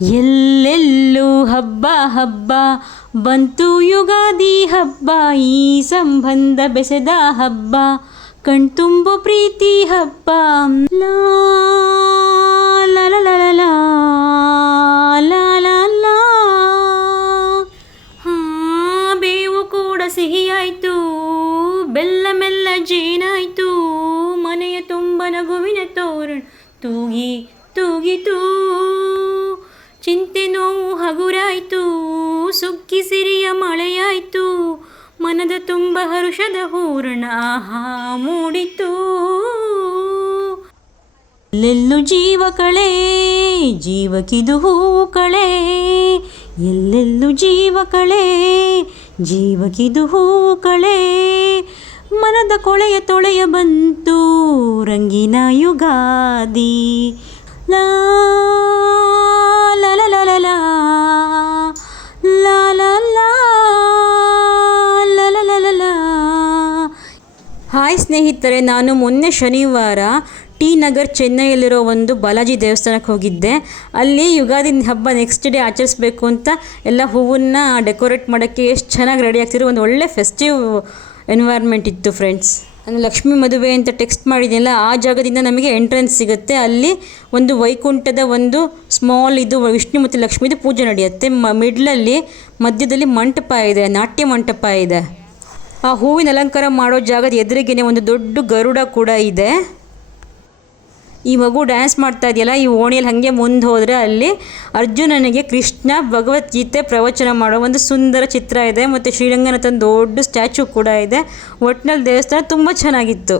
ಎಲ್ಲೆಲ್ಲೂ ಹಬ್ಬ ಹಬ್ಬ ಬಂತು ಯುಗಾದಿ ಹಬ್ಬ, ಈ ಸಂಬಂಧ ಬೆಸೆದ ಹಬ್ಬ, ಕಣ್ತುಂಬು ಪ್ರೀತಿ ಹಬ್ಬ. ಲಾ ಲಾ ಲಾ ಲಾ ಲಾ ಲಾ ಲಾ ಲಾ. ಬೇವು ಕೂಡ ಸಿಹಿಯಾಯಿತು, ಬೆಲ್ಲ ಮೆಲ್ಲ ಜೇನಾಯಿತು, ಮನೆಯ ತುಂಬ ನಗುವಿನ ತೋರಣ ತೂಗಿ ತೂಗಿತು. ಚಿಂತೆ ನೋವು ಹಗುರಾಯಿತು, ಸುಗ್ಗಿ ಸಿರಿಯ ಮಳೆಯಾಯಿತು, ಮನದ ತುಂಬ ಹರುಷದ ಹೂರಣ ಆಹಾ ಮೂಡಿತು. ಎಲ್ಲೆಲ್ಲೂ ಜೀವ ಕಳೆ, ಜೀವಕ್ಕಿದು ಹೂವು ಕಳೆ, ಎಲ್ಲೆಲ್ಲೂ ಜೀವ ಕಳೆ, ಜೀವಕ್ಕಿದು ಹೂವು ಕಳೆ, ಮನದ ಕೊಳೆಯ ತೊಳೆಯ ಬಂತು ರಂಗಿನ ಯುಗಾದಿ. ಲಾ ಲಾ ಲಾ ಲಾ ಲಾ ಲಾ ಲಾ ಲಾ ಲಾ ಲಾ. ಹಾಯ್ ಸ್ನೇಹಿತರೆ, ನಾನು ಮೊನ್ನೆ ಶನಿವಾರ ಟಿ ನಗರ್ ಚೆನ್ನೈಯಲ್ಲಿರೋ ಒಂದು ಬಾಲಾಜಿ ದೇವಸ್ಥಾನಕ್ಕೆ ಹೋಗಿದ್ದೆ. ಅಲ್ಲಿ ಯುಗಾದಿ ಹಬ್ಬ ನೆಕ್ಸ್ಟ್ ಡೇ ಆಚರಿಸ್ಬೇಕು ಅಂತ ಎಲ್ಲ ಹೂವನ್ನು ಡೆಕೋರೇಟ್ ಮಾಡೋಕ್ಕೆ ಎಷ್ಟು ಚೆನ್ನಾಗಿ ರೆಡಿ ಆಗ್ತಿರೋ ಒಂದು ಒಳ್ಳೆ ಫೆಸ್ಟಿವ್ ಎನ್ವೈರ್ಮೆಂಟ್ ಇತ್ತು ಫ್ರೆಂಡ್ಸ್. ನಾನು ಲಕ್ಷ್ಮೀ ಮದುವೆ ಅಂತ ಟೆಕ್ಸ್ಟ್ ಮಾಡಿದ್ನಲ್ಲ, ಆ ಜಾಗದಿಂದ ನಮಗೆ ಎಂಟ್ರೆನ್ಸ್ ಸಿಗುತ್ತೆ. ಅಲ್ಲಿ ಒಂದು ವೈಕುಂಠದ ಒಂದು ಸ್ಮಾಲ್ ಇದು ವಿಷ್ಣು ಮತ್ತು ಲಕ್ಷ್ಮೀದು ಪೂಜೆ ನಡೆಯುತ್ತೆ. ಮಿಡ್ಲಲ್ಲಿ ಮಧ್ಯದಲ್ಲಿ ಮಂಟಪ ಇದೆ, ನಾಟ್ಯ ಮಂಟಪ ಇದೆ. ಆ ಹೂವಿನ ಅಲಂಕಾರ ಮಾಡೋ ಜಾಗದ ಎದುರಿಗೇನೆ ಒಂದು ದೊಡ್ಡ ಗರುಡ ಕೂಡ ಇದೆ. ಈ ಮಗು ಡ್ಯಾನ್ಸ್ ಮಾಡ್ತಾ ಇದೆಯಲ್ಲ, ಈ ಓಣಿಯಲ್ಲಿ ಹಾಗೆ ಮುಂದೆ ಹೋದರೆ ಅಲ್ಲಿ ಅರ್ಜುನನಿಗೆ ಕೃಷ್ಣ ಭಗವದ್ಗೀತೆ ಪ್ರವಚನ ಮಾಡೋ ಒಂದು ಸುಂದರ ಚಿತ್ರ ಇದೆ. ಮತ್ತು ಶ್ರೀರಂಗನಾಥನ ದೊಡ್ಡ ಸ್ಟ್ಯಾಚು ಕೂಡ ಇದೆ. ಒಟ್ಟಿನಲ್ಲಿ ದೇವಸ್ಥಾನ ತುಂಬ ಚೆನ್ನಾಗಿತ್ತು.